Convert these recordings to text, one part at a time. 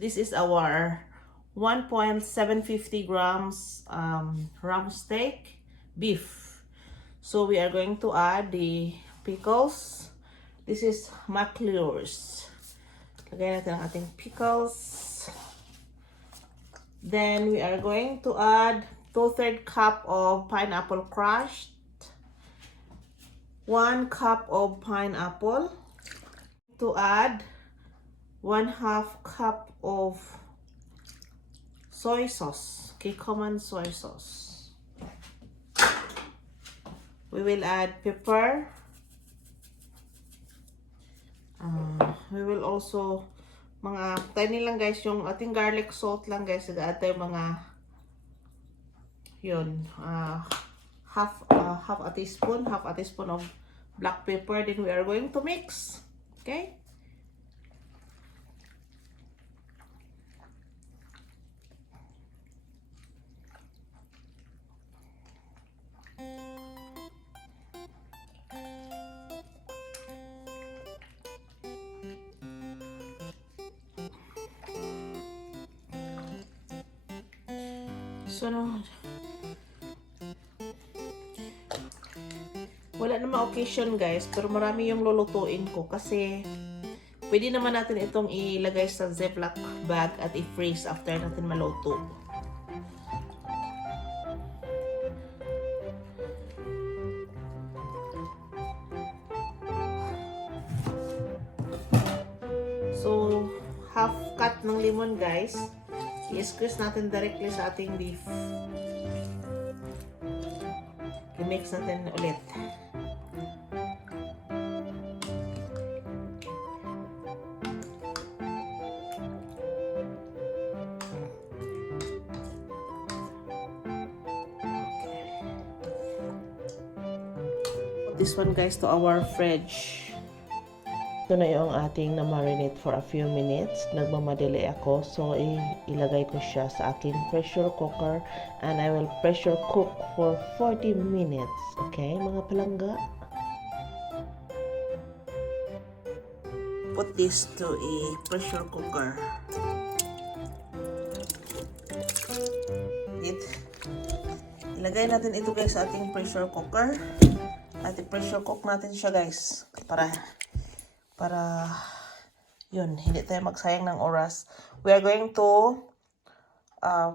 This is our 1.750 grams rump steak beef. So we are going to add the pickles. This is McCLURES. Lagay natin ang ating pickles. Then we are going to add 2/3 cup of pineapple crushed, 1 cup of pineapple, to add 1/2 cup of soy sauce, common soy sauce. We will add pepper. We will also, mga tiny lang guys, yung ating garlic salt lang guys, nag-add tayo mga, yun, half a teaspoon of black pepper. Then we are going to mix, okay? So, wala naman occasion guys, pero marami yung lulutuin ko kasi pwede naman natin itong ilagay sa ziploc bag at i-freeze after natin maluto. So, half cut ng lemon guys. I-squeeze natin directly sa ating beef. I-mix natin ulit. Put this one guys to our fridge. Ito na yung ating na-marinate for a few minutes. Nagmamadali ako. So, ilagay ko siya sa aking pressure cooker. And I will pressure cook for 40 minutes. Okay, mga palangga? Put this to a pressure cooker. Ilagay natin ito guys sa ating pressure cooker. At i-pressure cook natin siya guys. Para yun, hindi tayo magsayang ng oras. We are going to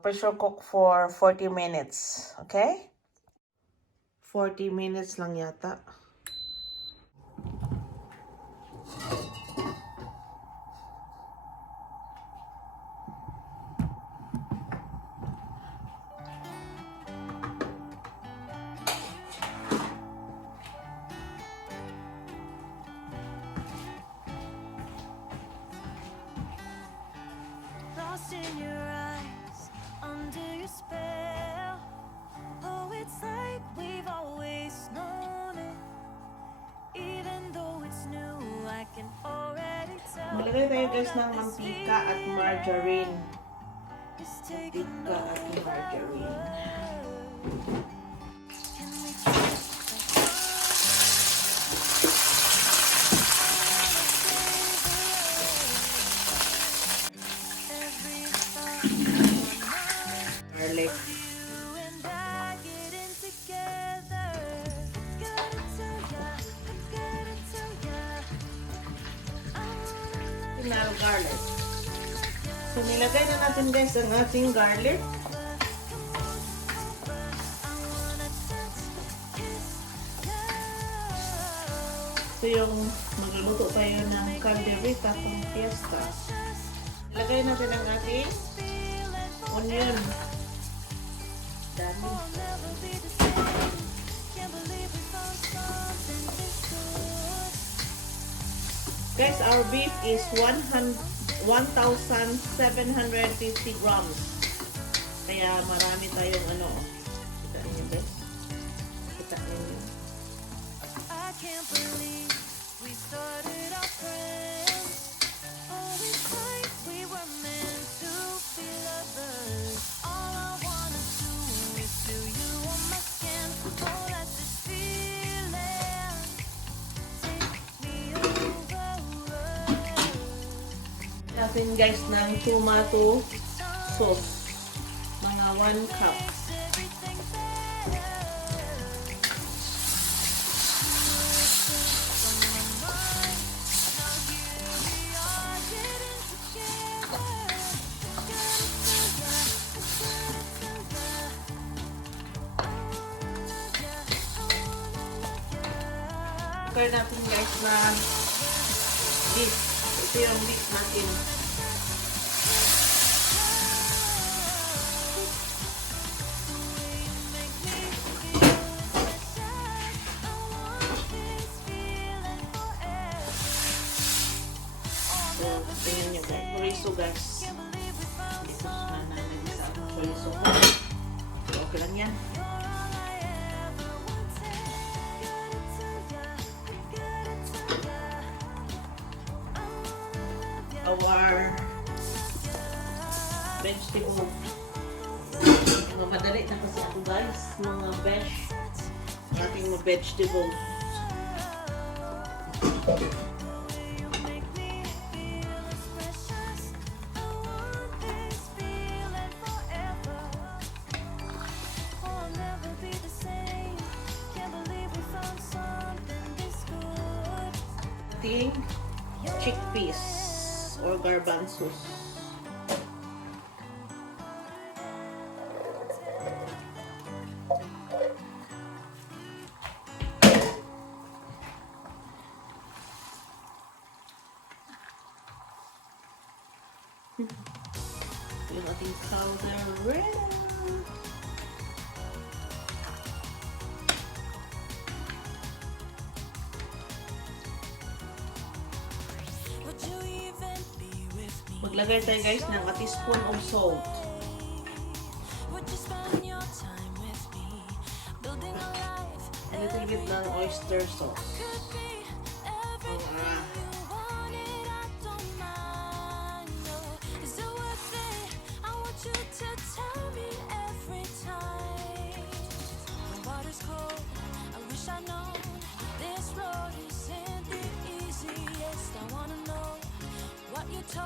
pressure cook for 40 minutes. Okay? 40 minutes lang yata. In your eyes, under your spell. Oh, it's like we've always known it. Even though it's new, I can already tell. Malagay tayo guys ng mantika at margarine. Mantika at margarine. Garlic. Garlic. So, nilagay na natin guys ang ating garlic. So, yung magluluto tayo ng Caldereta pang Fiesta. Nilagay natin ang ating onion. Dami. Guys, our beef is 1,750 grams. Kaya marami tayong ano. Kita niyo guys. Kita niyo. I can't believe we started our friends. Oh, it's like we were meant to be lovers. All I wanna do is feel you on my skin. Oh, that's this feeling. Take me over. natin guys ng tomato sauce. Mga 1 cup. Kaya natin guys na beef. Ito yung beef natin. So, tingnan nyo guys. Chorizo guys. Ito na namin sa chorizo ko. So, okay lang yan. Our vegetable. Madali na kasi ako guys. Mga ating mga vegetables. Ating chickpeas or garbanzos. Yung ating Caldereta. Maglagay tayo guys ng a teaspoon of salt. A little bit ng oyster sauce.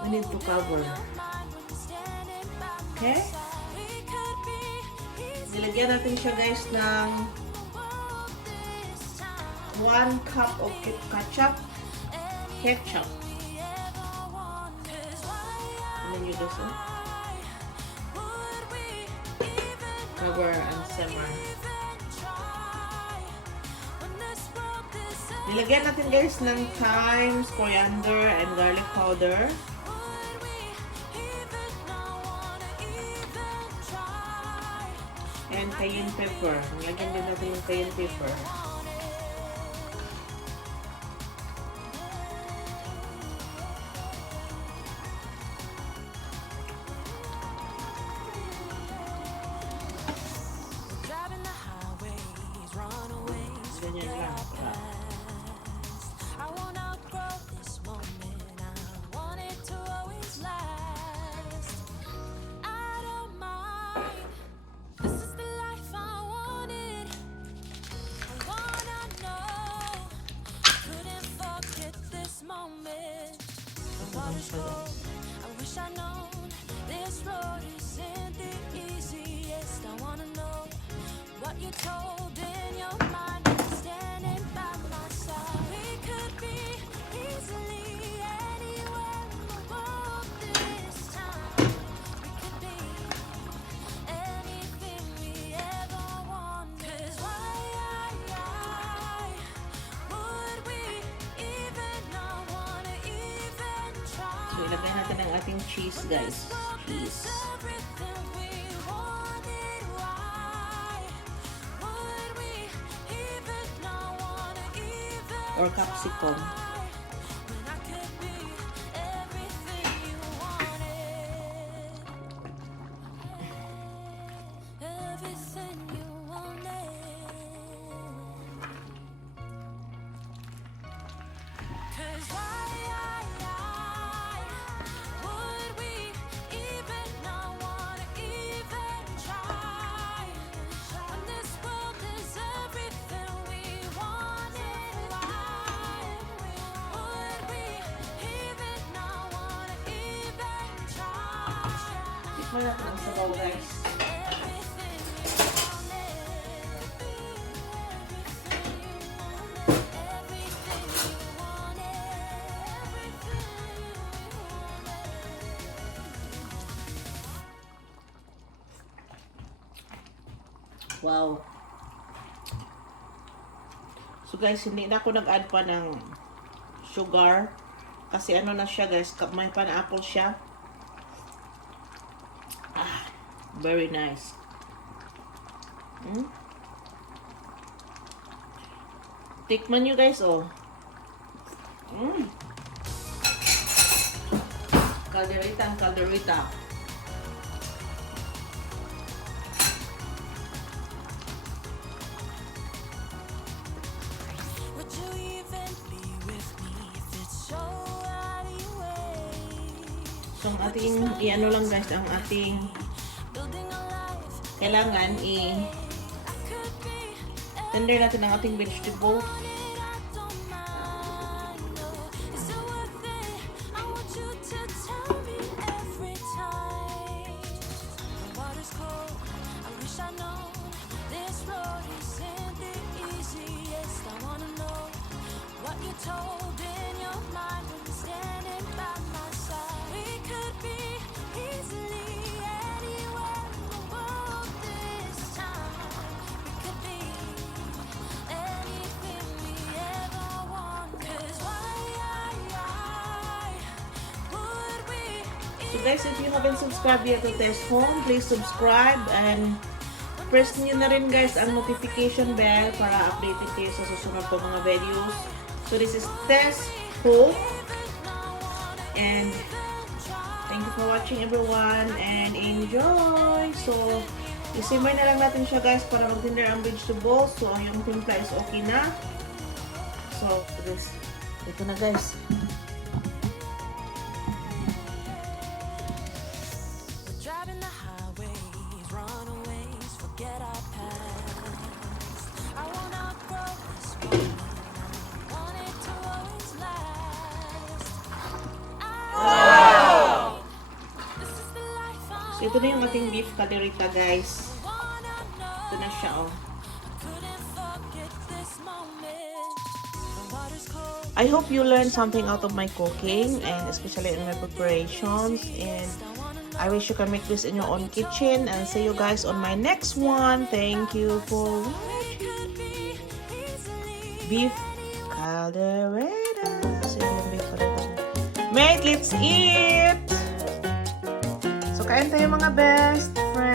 We need to cover. Okay? Nilagyan natin siya guys ng 1 cup of ketchup. Ano nyo guys? Cover and simmer. Nilagyan natin guys ng thyme, coriander, and garlic powder. And cayenne pepper. Nilagyan din natin yung cayenne pepper. Ganyan lang. I wish I known this road isn't the easiest. I wanna know what you told in your mind when you're standing by my side. We could be easily anywhere in the world this time. We could be anything we ever wanted. 'Cause why would we even not wanna even try? So, ilagay natin ang ating cheese, guys. Cheese. Or capsicum. Tikman natin ang sabaw, guys. Wow. So guys, hindi na ako nag-add pa ng sugar. Kasi ano na siya guys, may pineapple siya. Ah, very nice. Tikman nyo guys, oh. Caldereta ang caldereta. Would you even be with me if it's so out of your way? So, ang ating, i-ano lang guys, ang ating Building a life kailangan I could be tender natin ang ating vegetable. it, I don't mind. No, is it worth it? I want you to tell me every time. The water's cold. I wish I known this road isn't the easiest. I wanna know what you told in your mind when you're standing by my side. We could be easily anywhere in the world this time. We could be anything we ever want. 'Cause why would we? So guys, if you haven't subscribed yet to Test Home, please subscribe and press nyo na rin guys ang notification bell para updated kayo sa susunod ko mga videos. So this is Test Home. And thank you for watching everyone and enjoy. So isimmer na lang natin siya guys para mag-tender ang vegetables. So ang yung timpla is okay na. So this, ito na guys. Driving the highways, runaways, forget our past. I wanna grow this moment, I want it to always last. This is the life I So ito na yung ating beef caldereta guys. wanna know. Ito na siya oh. Couldn't forget this moment. The water's cold. I hope you learned something out of my cooking and especially in my preparations, and I wish you can make this in your own kitchen, and see you guys on my next one. Thank you for watching. Beef Caldereta. So yung beef Caldereta. Mate, let's eat! So kain tayo mga best friends.